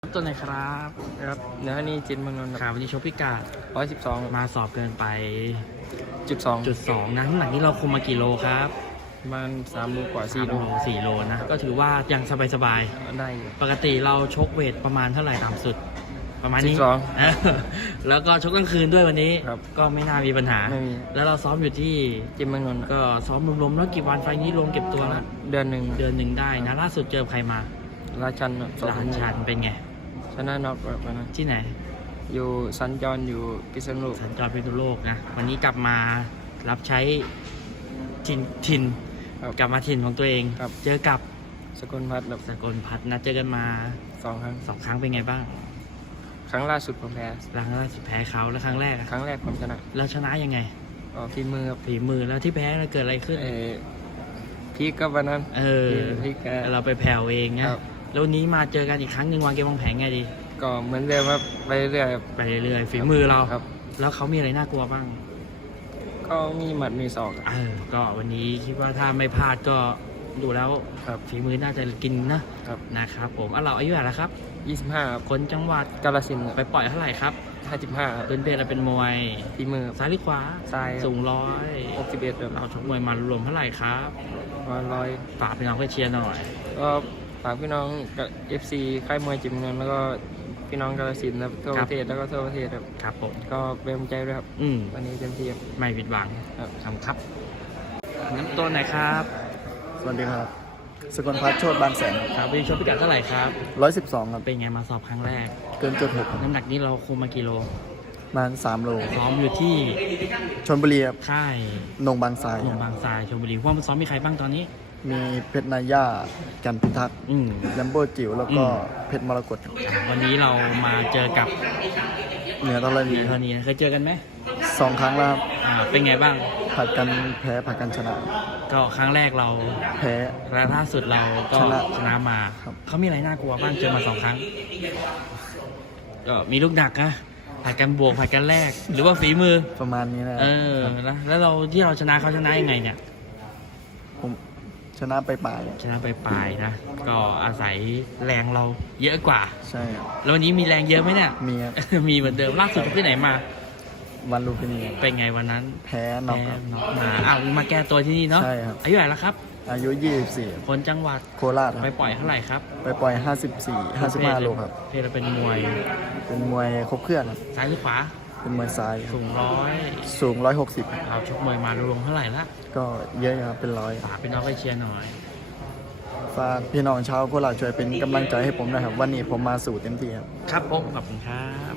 ตัวไหนครับครับเนื้อนี่จินเมืองนนท์ครับวันนี้ชกพิกัด 112 มาสอบเกินไป 2 2นะน้ำหนักนี้เราคุมมากี่โลครับประมาณ3 โลกว่า4 โล 4 โลนะก็ถือว่ายังสบายได้อยู่ๆปกติเราชกเวทประมาณเท่าไหร่ต่ำสุด ประมาณนี้ 12 เออแล้วก็ชกกลางคืนด้วยวันนี้ครับก็ไม่น่ามีปัญหาไม่มีแล้วเราซ้อมอยู่ที่จินเมืองนนท์ก็ซ้อมรวมๆแล้วกี่วันไฟล์นี้รวมเก็บตัวแล้วเดือนหนึ่งเดือนหนึ่งได้นะล่าสุดเจอใครมาราชันหลานชันเป็นไงชนะน็อกแบบนั้นที่ไหนอยู่สัญจรอยู่พิษณุโลกสัญจรพิษณุโลกนะวันนี้กลับมารับใช้ถิ่นครับกลับมาถิ่นของตัวเองครับเจอกับสกลพัฒน์แบบสกลพัฒน์นะเจอกันมา 2 ครั้ง 2 ครั้งเป็นไงบ้างครั้งล่าสุดผมแพ้ครั้งล่าสุดแพ้เขาแล้วครั้งแรกอะครั้งแรกผมชนะแล้วชนะยังไงฝีมือครับฝีมือแล้วที่แพ้น่ะเกิดอะไรขึ้นพีกก็วันนั้นเออพีกเราไปแผ่วเองนะครับ แล้ววันนี้มาเจอกันอีกครั้งหนึ่งวางเกมวางแผนไงดีก็เหมือนเดิมครับไปเรื่อยๆครับไปเรื่อยๆฝีมือเราครับแล้วเขามีอะไรน่ากลัวบ้างก็มีหมัดมีศอกครับก็วันนี้คิดว่าถ้าไม่พลาดก็ดูแล้วครับฝีมือน่าจะกินนะครับ นะครับผมเราอายุเท่าไหร่แล้วครับ 25ครับคนจังหวัดกาฬสินธุ์ไปปล่อยเท่าไหร่ครับ 55ครับเป็นเพศเราเป็นมวยฝีมือครับซ้ายหรือขวาซ้ายครับสูง 61ครับเราชกมวยมารวมเท่าไหร่ครับ 100 ฝากพี่น้องเพื่อเชียร์หน่อยก็ฝากพี่น้องกับ FC ค่ายมวยจิมเงินแล้วก็พี่น้องกาฬสินธุ์ครับทั่วประเทศแล้วก็ทั่วประเทศครับครับผมก็เป็นกำลังใจด้วยครับ วันนี้เต็มที่ครับไม่ผิดหวังครับทำครับน้ำต้นไหนครับสวัสดีครับ สกลพัฒน์โชติบางแสนครับวันนี้ชกพิกัดเท่าไหร่ครับ 112 ครับเป็นไงมาสอบครั้งแรกเกินจุดหกน้ำหนักนี้เราคุมมากี่โลประมาณ3 โลซ้อมอยู่ที่ชนบุรีครับค่ายนงบางทรายหลวงบางทรายชลบุรีว่ามันซ้อมมีใครบ้างตอนนี้มีเพชรนายากันพิทักษ์อืมแลมโบจิ๋วแล้วก็เพชรมรกตวันนี้เรามาเจอกับเหนือตะลเหนีนือเท่านี้นะเคยเจอกันไหม 2 ครั้งแล้วครับเป็นไงบ้างผัดกันแพ้ผัดกันชนะก็ครั้งแรกเราแพ้และล่าสุดเราก็ชนะชนะมาครับเขามีอะไรน่ากลัวบ้างเจอมา2 ครั้ง ก็มีลูกหนักนะผัดกันบวกผัดกันแรก หรือว่าฝีมือประมาณนี้นะ ครับนะแล้วเราที่เราชนะเขาชนะยังไงเนี่ยผมชนะไปป่ายชนะไปปลายๆนะ ก็อาศัยแรงเราเยอะกว่าใช่ครับแล้ววันนี้มีแรงเยอะไหมเนี่ยมีครับมีเหมือนเดิมล่าสุดที่ไหนมาวันลูพินีครับเป็นไงวันนั้นแพ้น็อกครับน็อกมาแก้ตัวที่นี่เนาะใช่ครับอายุเท่าไหร่แล้วครับอายุ 24 คนจังหวัดโคราชคไปรับปล่อยเท่าไหร่ครับไปปล่อย 54 55 โลครับเพศเราเป็นมวยเป็นมวยครบเครื่องครับซ้ายหรือขวาเป็นมวยซ้ายครับสูงร้อยสูง 160 เราชกมวยมารวมเท่าไหร่ละก็เยอะอยู่ครับ เป็นร้อยฝากเป็นน้องไปเชียร์หน่อยฝากพี่น้องชาวโคราชช่วยเป็นกำลังใจให้ผมหนะครับ วันนี้ผมมาสู่เต็มที่ครับครับผมขอบคุณครับ